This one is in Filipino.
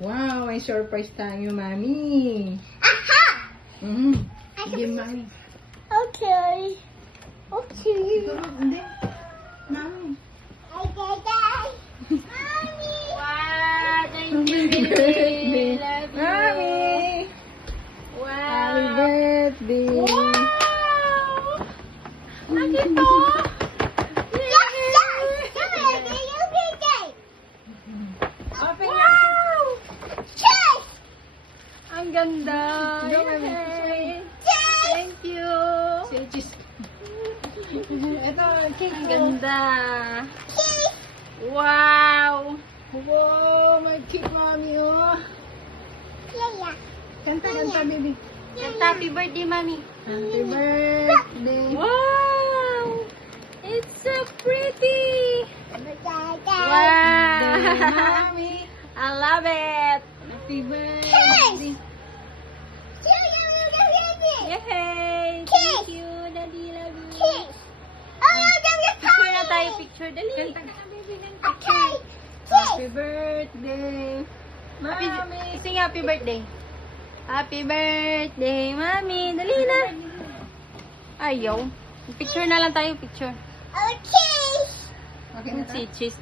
Wow, may surprise tayo, Mami. Aha! Sige, Mami. Okay. Okay. Siguro, hindi. Mami. Mommy! Wow, thank you, Happy baby. birthday. Love you. Mami. Wow. Happy birthday. Wow! Ano ito? Open Wow! Ang ganda. Go, Mami. Yay. Thank you. Say cheese. Ito, cake Ang ko. ganda. Wow! Wow, may cake, Mami, oh. Kanta, baby. Happy birthday, Mami. Happy birthday. Wow! It's so pretty. Wow! Mami. I love it. Happy birthday. Yay! Thank you, Daddy. Love you. Picture na tayo, picture. Dali. Kanta ka na, baby. Happy birthday. Mami. Sing happy birthday. Happy birthday, Mami. Dali na. Ayaw. Picture na lang tayo, picture. Okay na Si Cheese.